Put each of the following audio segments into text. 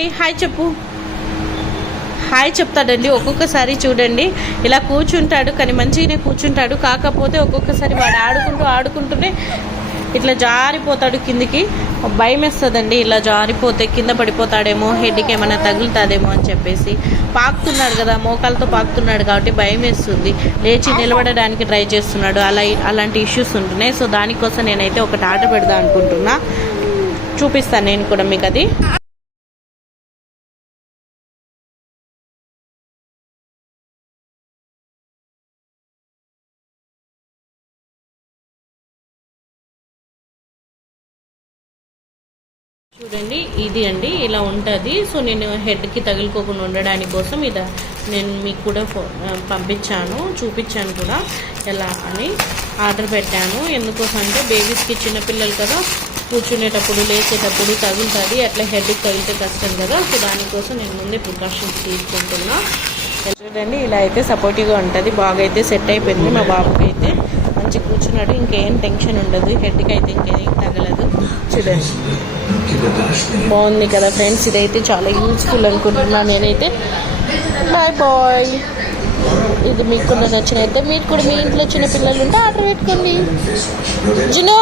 Hi hi చెప్పు. Hi చెప్తాడండి. ఒక్కొక్కసారి చూడండి ఇలా కూర్చుంటాడు, కానీ మంచిగానే కూర్చుంటాడు. కాకపోతే ఒక్కొక్కసారి వాడు ఆడుకుంటూనే ఇట్లా జారిపోతాడు కిందికి. భయం వేస్తుందండి ఇలా జారిపోతే కింద పడిపోతాడేమో, హెడ్కి ఏమైనా తగులుతుందేమో అని చెప్పేసి. పాకుతున్నాడు కదా, మోకాలతో పాకుతున్నాడు కాబట్టి భయం వేస్తుంది. లేచి నిలబడడానికి ట్రై చేస్తున్నాడు. అలాంటి ఇష్యూస్ ఉంటున్నాయి. సో దానికోసం నేనైతే ఒకటి ఆర్డర్ పెడదాం అనుకుంటున్నా. చూపిస్తాను నేను కూడా మీకు అది. చూడండి ఇది అండి, ఇలా ఉంటుంది. సో నేను హెడ్కి తగులుకోకుండా ఉండడానికి కోసం ఇది నేను మీకు కూడా పంపించాను, చూపించాను కూడా ఎలా అని. ఆర్డర్ పెట్టాను. ఎందుకోసం అంటే బేబీస్కి చిన్నపిల్లలు కదా, కూర్చునేటప్పుడు లేచేటప్పుడు తగులుతుంది, అట్లా హెడ్కి తగిలితే కష్టం కదా. సో దానికోసం నేను ముందే ప్రికాషన్స్ తీసుకుంటున్నా. చూడండి ఇలా అయితే సపోర్టివ్గా ఉంటుంది. బాగా అయితే సెట్ అయిపోయింది. మా బాబుకి అయితే మంచి కూర్చున్నాడు, ఇంకేం టెన్షన్ ఉండదు. హెడ్కి అయితే ఇంకేం తగలదు. చూడండి బాగుంది కదా ఫ్రెండ్స్. ఇదైతే చాలా యూజ్ఫుల్ అనుకుంటున్నాను నేనైతే. Bye bye. ఇది మీకు కూడా నచ్చినైతే మీరు కూడా మీ ఇంట్లో చిన్న పిల్లలు ఉంటే ఆర్డర్ పెట్టుకోండి. జును,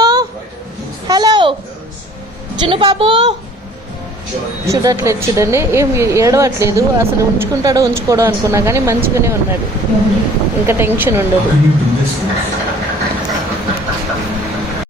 హలో జును బాబు. చూడట్లేదు చూడండి, ఏం ఏడవట్లేదు అసలు. ఉంచుకుంటాడో ఉంచుకోవడం అనుకున్నా కానీ మంచిగానే ఉన్నాడు, ఇంకా టెన్షన్ ఉండదు.